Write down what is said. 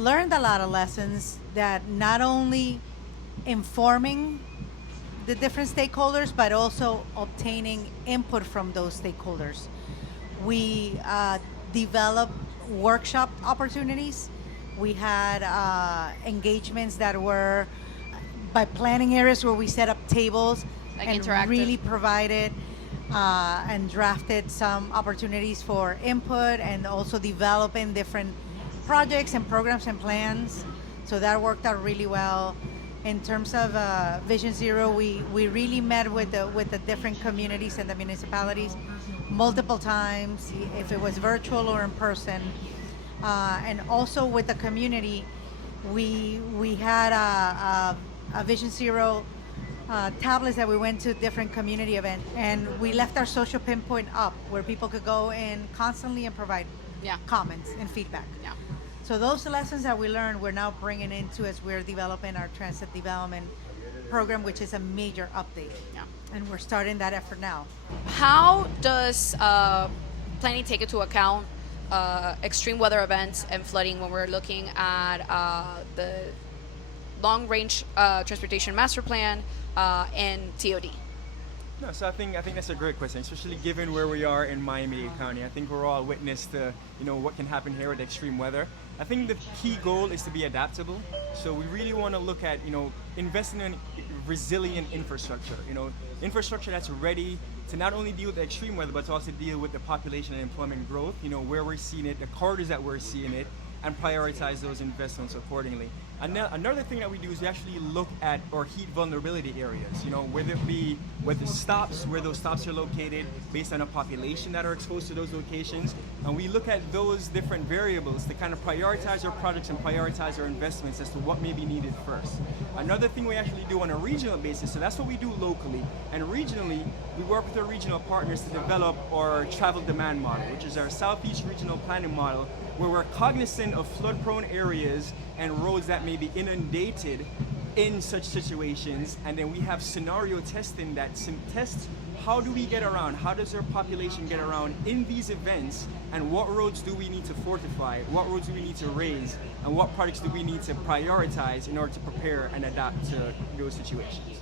learned a lot of lessons that not only informing the different stakeholders, but also obtaining input from those stakeholders. We developed workshop opportunities. We had engagements that were by planning areas where we set up tables Like and interactive. really provided and drafted some opportunities for input and also developing different projects and programs and plans. So that worked out really well. In terms of Vision Zero, we really met with the different communities and the municipalities multiple times, if it was virtual or in person, and also with the community, we had a Vision Zero tablets that we went to different community events, and we left our social pinpoint up where people could go in constantly and provide Yeah. comments and feedback. Yeah. So those lessons that we learned, we're now bringing into as we're developing our transit development program, which is a major update. Yeah. And we're starting that effort now. How does planning take into account extreme weather events and flooding when we're looking at the long range transportation master plan and TOD? No, so I think that's a great question, especially given where we are in Miami-Dade County. I think we're all witness to what can happen here with extreme weather. I think the key goal is to be adaptable. So we really want to look at investing in resilient infrastructure. Infrastructure that's ready to not only deal with the extreme weather, but to also deal with the population and employment growth. Where we're seeing it, the corridors that we're seeing it, and prioritize those investments accordingly. Another thing that we do is we actually look at our heat vulnerability areas, whether it be where those stops are located based on a population that are exposed to those locations. And we look at those different variables to kind of prioritize our projects and prioritize our investments as to what may be needed first. Another thing we actually do on a regional basis, so that's what we do locally. And regionally, we work with our regional partners to develop our travel demand model, which is our Southeast Regional Planning Model, where we're cognizant of flood-prone areas and roads that may be inundated in such situations, and then we have scenario testing that tests how do we get around, how does our population get around in these events, and what roads do we need to fortify, what roads do we need to raise, and what projects do we need to prioritize in order to prepare and adapt to those situations.